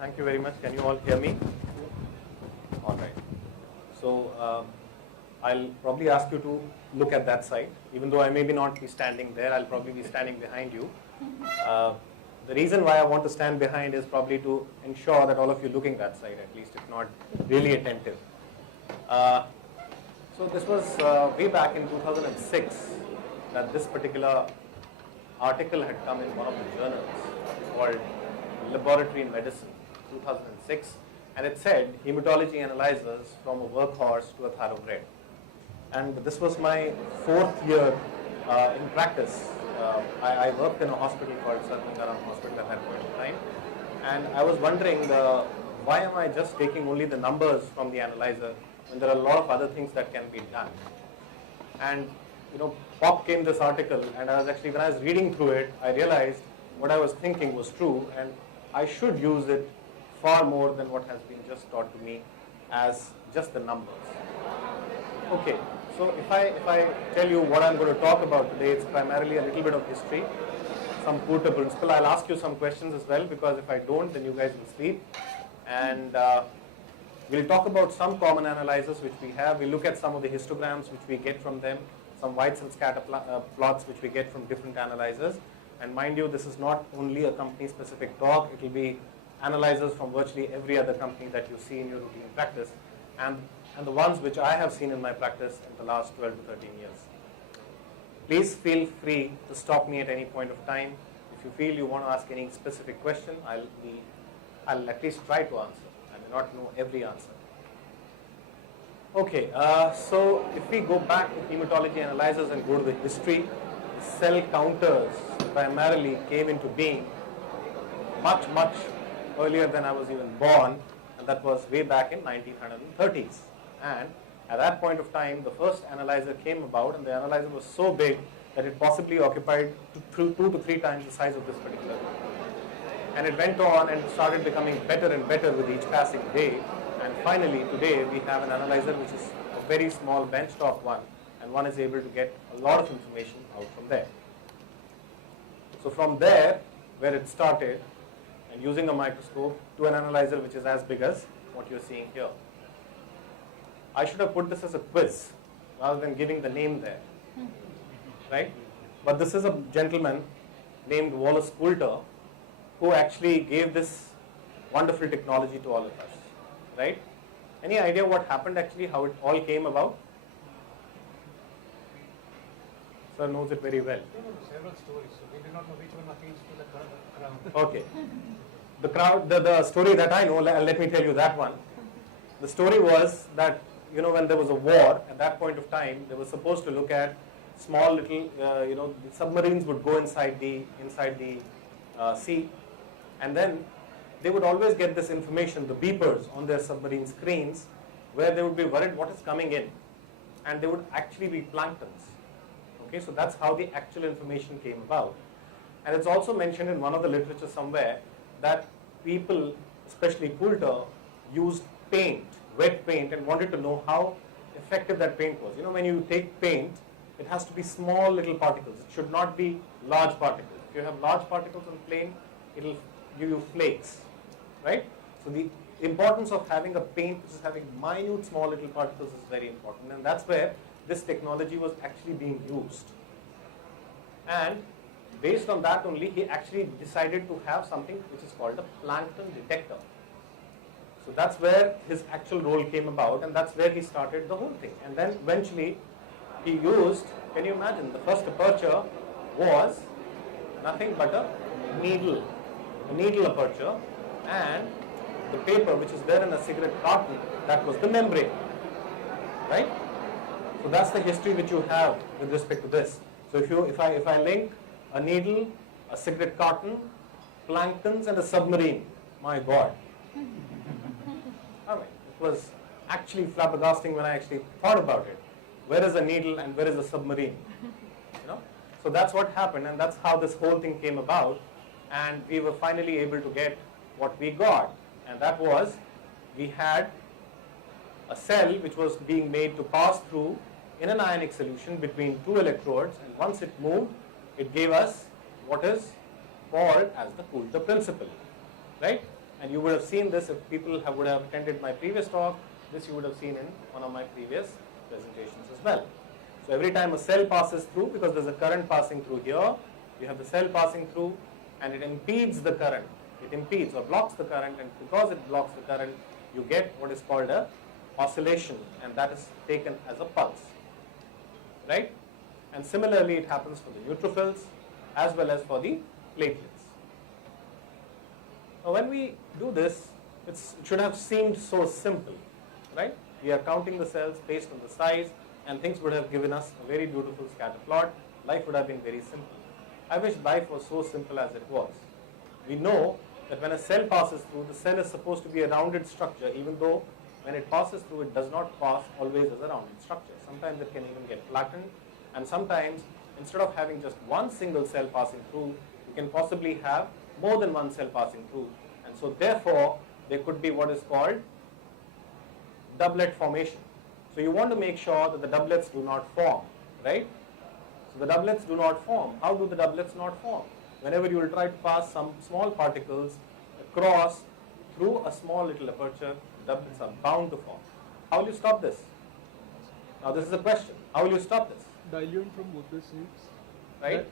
Thank you very much. Can you all hear me? All right. So I'll probably ask you to look at that side. Even though I may not be standing there, I'll probably be standing behind you. The reason why I want to stand behind is probably to ensure that all of you looking that side, at least if not really attentive. So this was way back in 2006 that this particular article had come in one of the journals called Laboratory in Medicine, 2006, and it said hematology analyzers from a workhorse to a thoroughbred. And this was my 4th year in practice. I worked in a hospital called Sarvangaram Hospital at that point in time, and I was wondering why am I just taking only the numbers from the analyzer when there are a lot of other things that can be done. And pop came this article, and when I was reading through it, I realized what I was thinking was true, and I should use it far more than what has been just taught to me as just the numbers. Okay, so if I tell you what I'm going to talk about today, it's primarily a little bit of history, some Porter principle. I'll ask you some questions as well, because if I don't, then you guys will sleep. And we'll talk about some common analyzers which we have. We'll look at some of the histograms which we get from them, some white cell scatter plots which we get from different analyzers. And mind you, this is not only a company-specific talk. It will be analyzers from virtually every other company that you see in your routine practice, and the ones which I have seen in my practice in the last 12 to 13 years. Please feel free to stop me at any point of time. If you feel you want to ask any specific question, I'll at least try to answer. I may not know every answer. Okay, so if we go back to hematology analyzers and go to the history, cell counters primarily came into being much earlier than I was even born, and that was way back in 1930s. And at that point of time, the first analyzer came about, and the analyzer was so big that it possibly occupied 2 to 3 times the size of this particular room. And it went on and started becoming better and better with each passing day. And finally, today, we have an analyzer which is a very small benchtop one, and one is able to get a lot of information out from there. So from there, where it started, and using a microscope, to an analyzer which is as big as what you're seeing here. I should have put this as a quiz rather than giving the name there, right? But this is a gentleman named Wallace Coulter who actually gave this wonderful technology to all of us, right? Any idea what happened actually, how it all came about? Sir knows it very well. Several stories, so we do not know which one appeals to the crowd. Okay. The story that I know, let me tell you that one. The story was that, when there was a war, at that point of time, they were supposed to look at small little, the submarines would go inside the sea, and then they would always get this information, the beepers on their submarine screens, where they would be worried what is coming in, and they would actually be planktons. Okay, so that's how the actual information came about. And it's also mentioned in one of the literature somewhere that people, especially Coulter, used paint, wet paint, and wanted to know how effective that paint was. When you take paint, it has to be small little particles. It should not be large particles. If you have large particles on plane, it will give you flakes, right? So the importance of having a paint which is having minute small little particles is very important, and that's where this technology was actually being used. And based on that only, he actually decided to have something which is called a plankton detector. So that's where his actual role came about, and that's where he started the whole thing. And then eventually he used, can you imagine, the first aperture was nothing but a needle aperture, and the paper which is there in a cigarette carton, that was the membrane, right? So that's the history which you have with respect to this. So if I link a needle, a cigarette carton, planktons, and a submarine, my God. I mean, it was actually flabbergasting when I actually thought about it. Where is a needle and where is a submarine? So that's what happened, and that's how this whole thing came about. And we were finally able to get what we got, and that was, we had a cell which was being made to pass through in an ionic solution between 2 electrodes, and once it moved, it gave us what is called as the Coulter principle, right? And you would have seen this if people would have attended my previous talk. This you would have seen in one of my previous presentations as well. So every time a cell passes through, because there's a current passing through here, you have the cell passing through and it impedes the current. It impedes or blocks the current, and because it blocks the current, you get what is called a oscillation, and that is taken as a pulse. Right? And similarly it happens for the neutrophils as well as for the platelets. Now when we do this, it should have seemed so simple, right? We are counting the cells based on the size, and things would have given us a very beautiful scatter plot. Life would have been very simple. I wish life was so simple as it was. We know that when a cell passes through, the cell is supposed to be a rounded structure, even though when it passes through, it does not pass always as a rounded structure. Sometimes it can even get flattened, and sometimes instead of having just one single cell passing through, you can possibly have more than one cell passing through, and so therefore there could be what is called doublet formation. So you want to make sure that the doublets do not form, right? So the doublets do not form. How do the doublets not form? Whenever you will try to pass some small particles across through a small little aperture, the doublets are bound to form. How will you stop this? Now this is a question. How will you stop this? Diluent from both the sides. Right?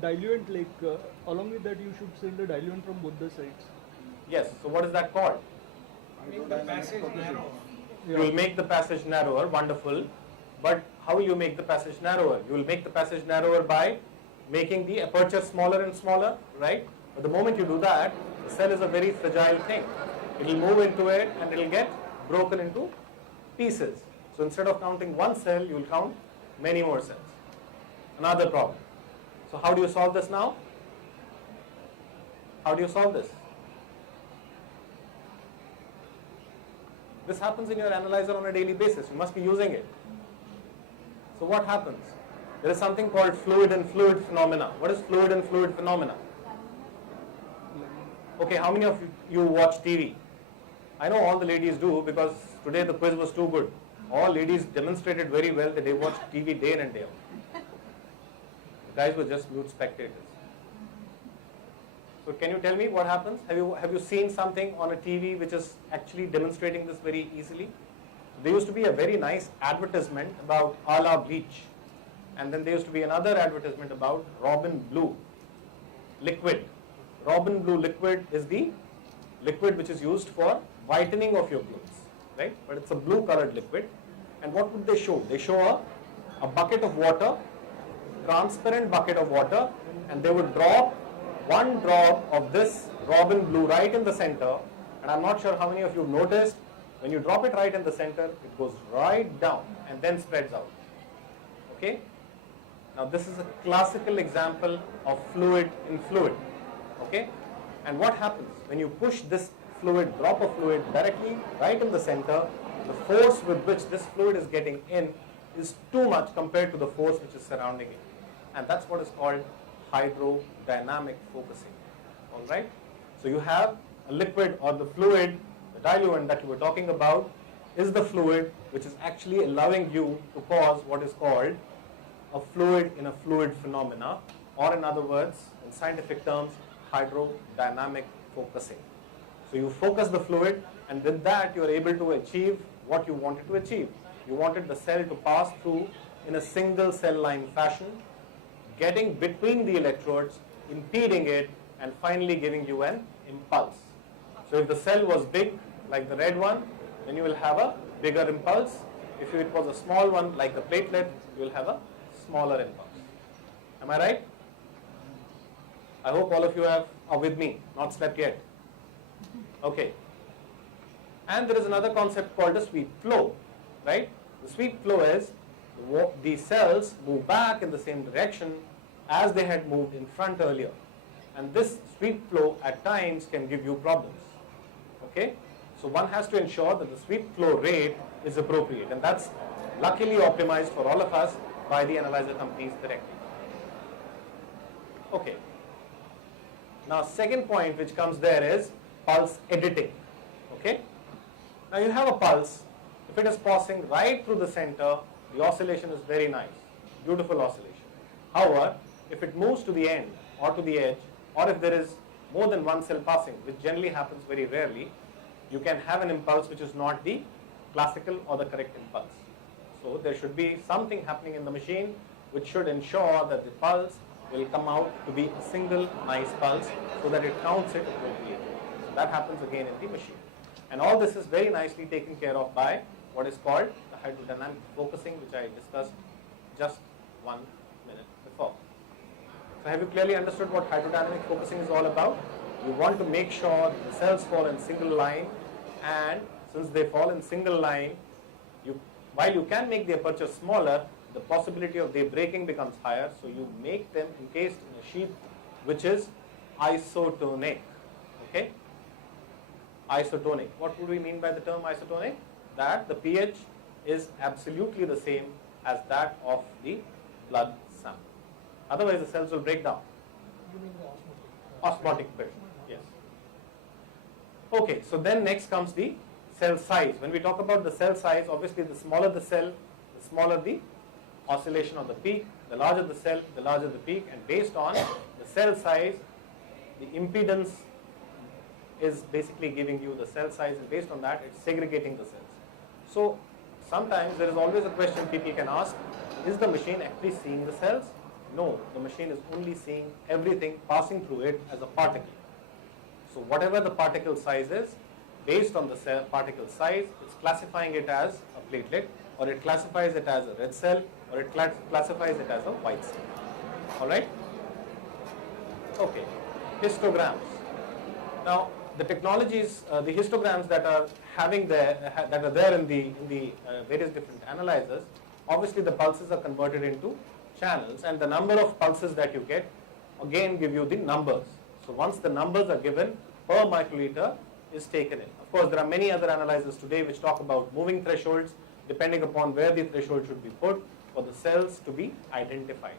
Diluent, like along with that you should send the diluent from both the sides. Yes. So what is that called? Make the passage narrow. You will make the passage narrower, wonderful. But how will you make the passage narrower? You will make the passage narrower by making the aperture smaller and smaller, right? But the moment you do that, the cell is a very fragile thing. It will move into it and it will get broken into pieces. So instead of counting one cell, you will count many more cells. Another problem. So how do you solve this now? How do you solve this? This happens in your analyzer on a daily basis. You must be using it. So what happens? There is something called fluid and fluid phenomena. What is fluid and fluid phenomena? Okay, how many of you watch TV? I know all the ladies do, because today the quiz was too good. All ladies demonstrated very well that they watch TV day in and day out. The guys were just mute spectators. So can you tell me what happens? Have you seen something on a TV which is actually demonstrating this very easily? There used to be a very nice advertisement about Ala bleach, and then there used to be another advertisement about Robin Blue liquid. Robin Blue liquid is the liquid which is used for whitening of your clothes, right? But it's a blue colored liquid. And what would they show? They show a bucket of water, transparent bucket of water, and they would drop one drop of this Robin Blue right in the center. And I'm not sure how many of you noticed, when you drop it right in the center, it goes right down and then spreads out. Okay? Now this is a classical example of fluid in fluid. Okay? And what happens when you push this fluid, drop of fluid directly right in the center, the force with which this fluid is getting in is too much compared to the force which is surrounding it. And that's what is called hydrodynamic focusing. Alright? So you have a liquid or the fluid, the diluent that you were talking about is the fluid which is actually allowing you to cause what is called a fluid in a fluid phenomena, or in other words, in scientific terms, hydrodynamic focusing. So you focus the fluid, and with that you are able to achieve what you wanted to achieve. You wanted the cell to pass through in a single cell line fashion, getting between the electrodes, impeding it, and finally giving you an impulse. So if the cell was big, like the red one, then you will have a bigger impulse. If it was a small one, like the platelet, you will have a smaller impulse. Am I right? I hope all of you are with me, not slept yet. Okay. And there is another concept called a sweep flow, right? The sweep flow is the cells move back in the same direction as they had moved in front earlier. And this sweep flow at times can give you problems. Okay? So one has to ensure that the sweep flow rate is appropriate, and that's luckily optimized for all of us by the analyzer companies directly. Okay. Now second point which comes there is pulse editing. Okay? Now you have a pulse. If it is passing right through the center, the oscillation is very nice, beautiful oscillation. However, if it moves to the end or to the edge, or if there is more than one cell passing, which generally happens very rarely, you can have an impulse which is not the classical or the correct impulse. So there should be something happening in the machine which should ensure that the pulse will come out to be a single nice pulse so that it counts it appropriately. So that happens again in the machine. And all this is very nicely taken care of by what is called the hydrodynamic focusing, which I discussed just 1 minute before. So have you clearly understood what hydrodynamic focusing is all about? You want to make sure the cells fall in single line, and since they fall in single line, while you can make the aperture smaller, the possibility of their breaking becomes higher, so you make them encased in a sheath which is isotonic. Okay? Isotonic. What would we mean by the term isotonic? That the pH is absolutely the same as that of the blood sample. Otherwise the cells will break down. You mean the osmotic? Osmotic pressure. Yes. Okay, so then next comes the cell size. When we talk about the cell size, obviously the smaller the cell, the smaller the oscillation of the peak, the larger the cell, the larger the peak, and based on the cell size, the impedance is basically giving you the cell size, and based on that it's segregating the cells. So sometimes there is always a question people can ask, is the machine actually seeing the cells? No, the machine is only seeing everything passing through it as a particle. So whatever the particle size is, based on the cell particle size, it's classifying it as a platelet, or it classifies it as a red cell, or it classifies it as a white cell. All right? Okay. Histograms. Now, the technologies, the histograms that are there in the various different analyzers, obviously the pulses are converted into channels, and the number of pulses that you get again give you the numbers. So once the numbers are given, per microliter is taken in. Of course, there are many other analyzers today which talk about moving thresholds, depending upon where the threshold should be put for the cells to be identified.